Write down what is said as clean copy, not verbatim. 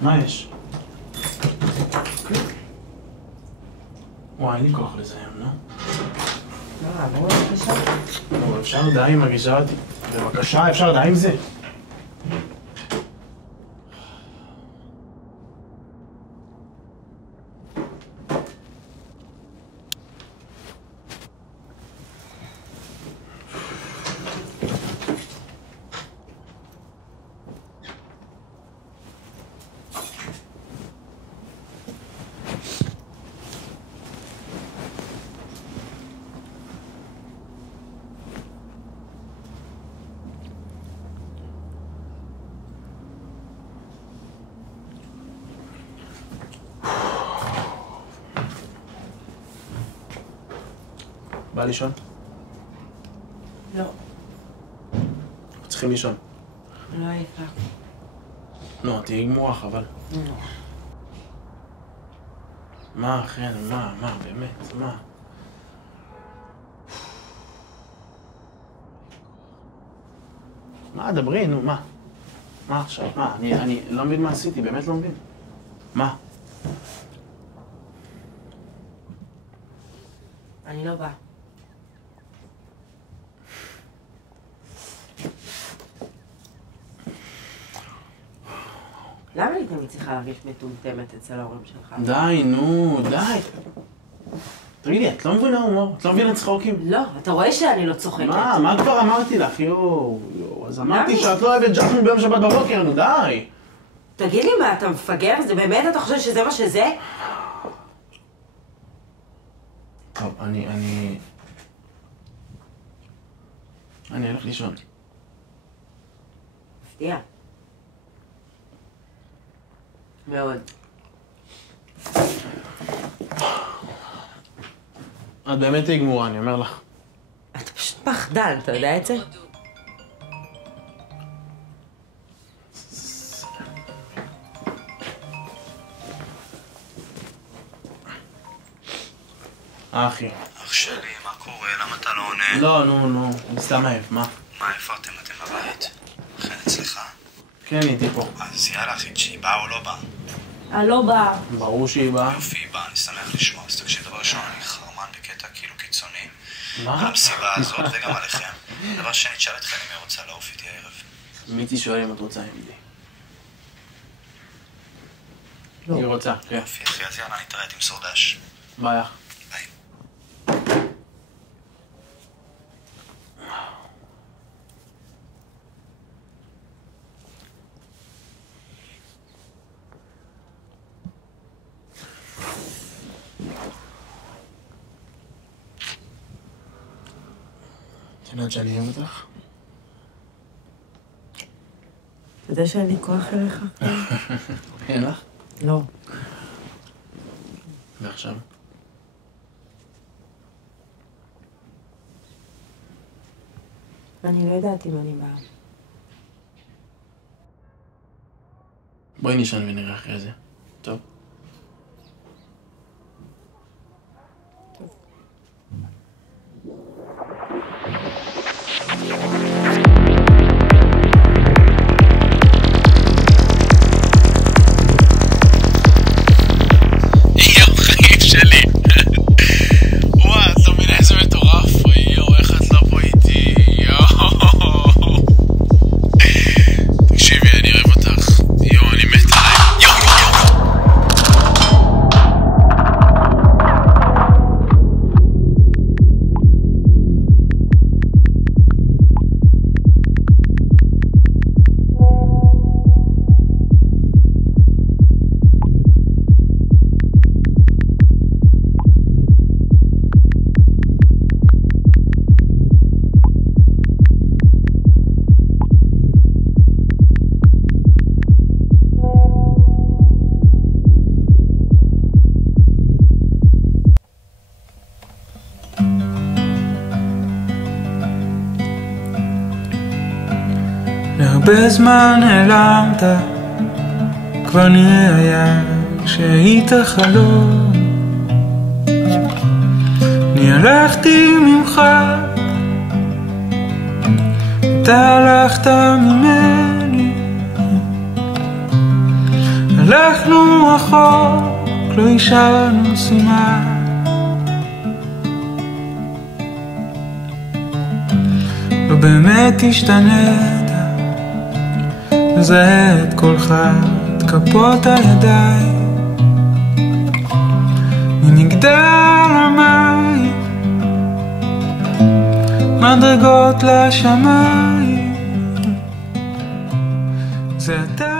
מה יש? וואי, אין לי כוח לזה היום, נו. בואו בבקשה. נו, אפשר די עם הגישה אותי. בבקשה, אפשר די עם זה. בא לישון? לא. אנחנו צריכים לישון. לא עייף לך. לא, תהיי גמורה, חבל. לא. מה, אחי, מה, באמת, מה? מה, דברי, נו, מה? מה עכשיו? מה, אני לא מבין מה עשיתי, באמת לא מבין. מה? אני לא באה. למה אני תמיד צריכה להרגיש מטומטמת אצל ההורים שלך? די, נו, די. תגידי, את לא מבינה הומור? את לא מבינה צחוקים? לא, אתה רואה שאני לא צוחקת. מה כבר אמרתי לך, יואו. אז אמרתי שאת לא אוהבת ג'חנון ביום שבת בבוקר, נו די. תגיד לי מה, אתה מפגר? זה באמת אתה חושב שזה מה שזה? טוב, אני הולך לישון. מפתיע. מאוד. את באמת תהיי גמורה, אני אומר לך. אתה פשוט פחדן, אתה יודע את זה? אחי. אח שלי, מה קורה? למה אתה לא עונה? לא, אני סתם עייף, מה? מה, איפה אתם בבית? אכן אצלך? כן, הייתי פה. אז יאללה אחי, שהיא באה או לא באה? אני לא באה. ברור שהיא באה. יופי, היא באה, אני שמח לשמוע. אז תקשיב, דבר ראשון, אני חרמן בקטע כאילו קיצוני. מה? על המסיבה הזאת וגם עליכם. דבר שני, תשאל אתכם אם היא רוצה לעוף איתי הערב. מיתי שואל אם את רוצה עם לי. לא. היא רוצה, כן. יופי אחי, אז יאללה, נתראה, תמסור דש. ביי. ביי. את יודעת שאני אוהב אותך? אתה יודע שאין לי כוח אליך? אין לך? לא. ועכשיו? אני לא יודעת אם אני באה. בואי נשען ונראה אחרי זה. טוב? יואו, חיים שלי. וואי, את לא מבינה איזה מטורף. יואו, איך את לא פה איתי. יואו. תקשיבי, אני אוהב אותך. יואו, אני מת עליי. יואו. הרבה זמן נעלמת, כבר נראה היה שהיית חלום. אני הלכתי ממך, אתה הלכת ממני, הלכנו רחוק, לא השארנו סימן. לא באמת השתנית, מזהה את קולך, את כפות הידיים, מנגדל המים, מדרגות לשמיים. זה אתה